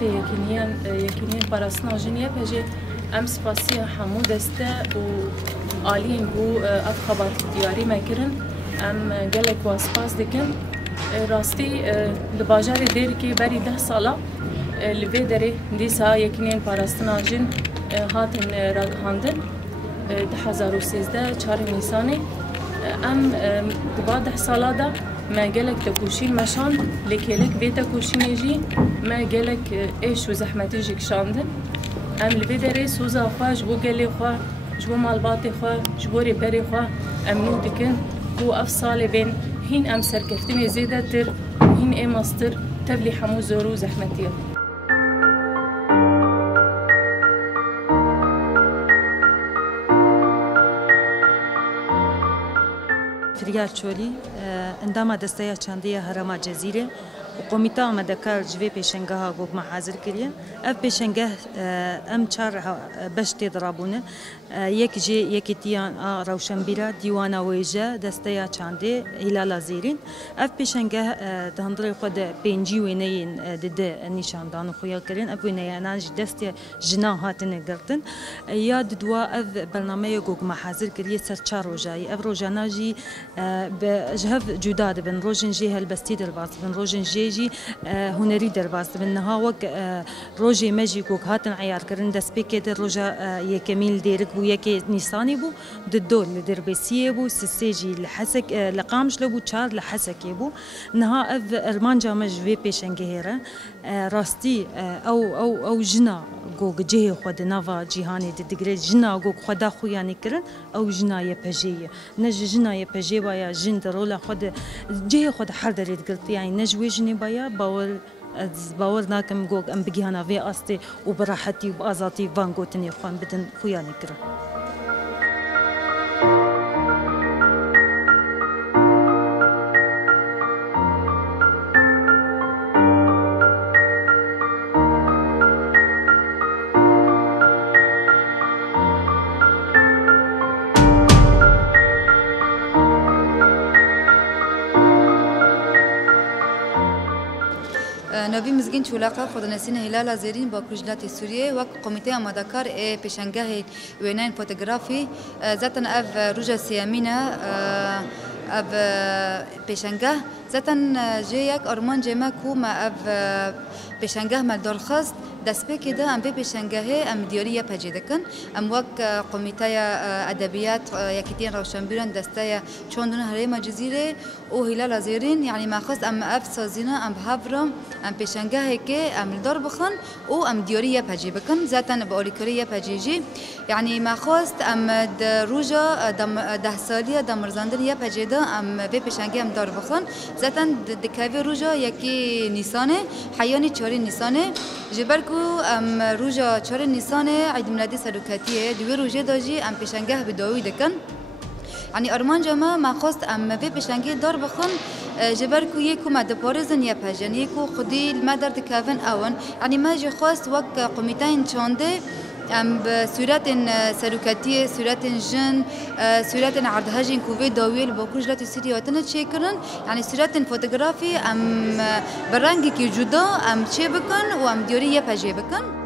نافي يكينين براسنا جنيا بجي ام سباسيا حمو دسته و آلين بو اف خبات دياري مكرن ام گلک واسپاس دکن راستی لباجار دیر کی بری 10 سالا لوی دری دیسا یکینین پاراستنا جن هاتن راگهاندن 2013 4 نیسانی ام دبا 10 سالا دا ما گلک تکوشین مشان لکیلک بیتا کوشینی جی ما گلک ایش و زحمتی جی کشاندن ام لوی دری سوزا خواه جبو گلی خواه جبو مالباتی خواه جبو ریپری خواه ام نو دکن و اف سال بین هین ام سرکفتنی زیده تر هین ای ماستر تبلی حمو زورو زحمتیه فريال تشولي اندام دستيا چاندية هرما جزيرة وقوميتا آمدكار جوي بيشنگاها گوگ محاضر كريا اف بيشنگاه ام چار بش تضربونه يك جي يك تيان روشنبيرا ديوانا ويجا دستيا چاندي هلالا زيرين اف بيشنگاه دهندري خود بينجي وينين دد نشاندان خويا كرين اف وينيانا دستيا جنا هاتن گرتن يا ددوا اف برنامج گوگ محاضر كريا سر چار روجاي اف روجانا جي بجهف جداد بن روجن جي هلبستي درباس بن روجن جي هنري درباس بن نها وك روجي ماجي كوك هاتن عيار كرن دس بيكي در روجا يكميل ديرك بو يكي نيساني بو ددول لدربسيه بو سسيجي لحسك لقامش لبو تشار لحسك يبو نها اف ارمانجا مج في بيشنگهيرا راستي او جنا گوگ جه خود نوا جهاني ددگري جنا گوگ خدا خوياني كرن او جنا يپجيه نج جنا يپجيه بايا جن درولا خود جه خود حر دريد قلت يعني نجوي جني بايا باور ناكم گوگ ام بگيهانا في استي وبراحتي وبازاتي فانگوتني خوان بدن خوياني كرن نبی مزگین چولاقا خودنسین هلال زیرین با کجلات سوریه و کمیته آمادکار پیشنگاه ویناین فوتوگرافی زاتن اف روجا سیامینه اف پیشنگاه زاتن جیک آرمان جمع کو ما اف پیشنگاه مال درخواست دست به ده ام به پیشنگاه ام دیاری پجیدکن ام وک کمیته ادبیات یکیتین روشنبیران دسته چندون هرم جزیره و هلال زیرین یعنی ماخذ ام اف سازینا ام بهافرم ام پیشنگاه که ام دار بخن و ام دیاری پجیبکن ذاتن با اولیکری پجیجی یعنی ماخذ ام روجا دم 10 سالیه دمرزاندن پجیده ام به پیشنگاه ام دار بخن ذاتن دکاوی روجا یکی نیسانه حیانی 4 نیسانه جبر ام روجا 4 نیسان عید میلادی سلوکاتیه دوی روجه داجی ام پیشنگاه بداوی دکن یعنی آرمان جمع ماخواست ام به پیشنگاه دار بخون جبر کو یکو مد پارزن یا پجن یکو خودی المدر دکاون اون یعنی ما جی خواست وک قومیتین چانده ام بصورت سلوكاتيه صورت جن صورت عرضهاجين كوفي داويل بوكوجلات السيتي واتنا تشيكرن يعني صورت فوتوغرافي ام برانجي كي جدا ام تشيبكن وام ديوريه باجيبكن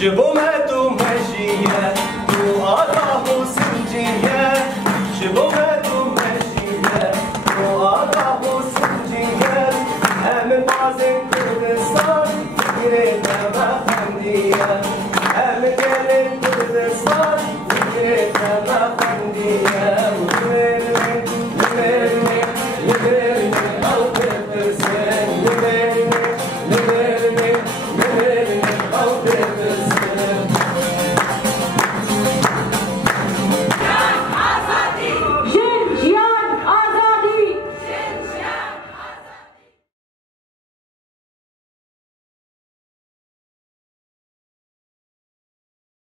شبومتو ماشية وأضعه سنجية شبومتو ماشية وأضعه سنجية أمن بعض كردستان يريد ما خندية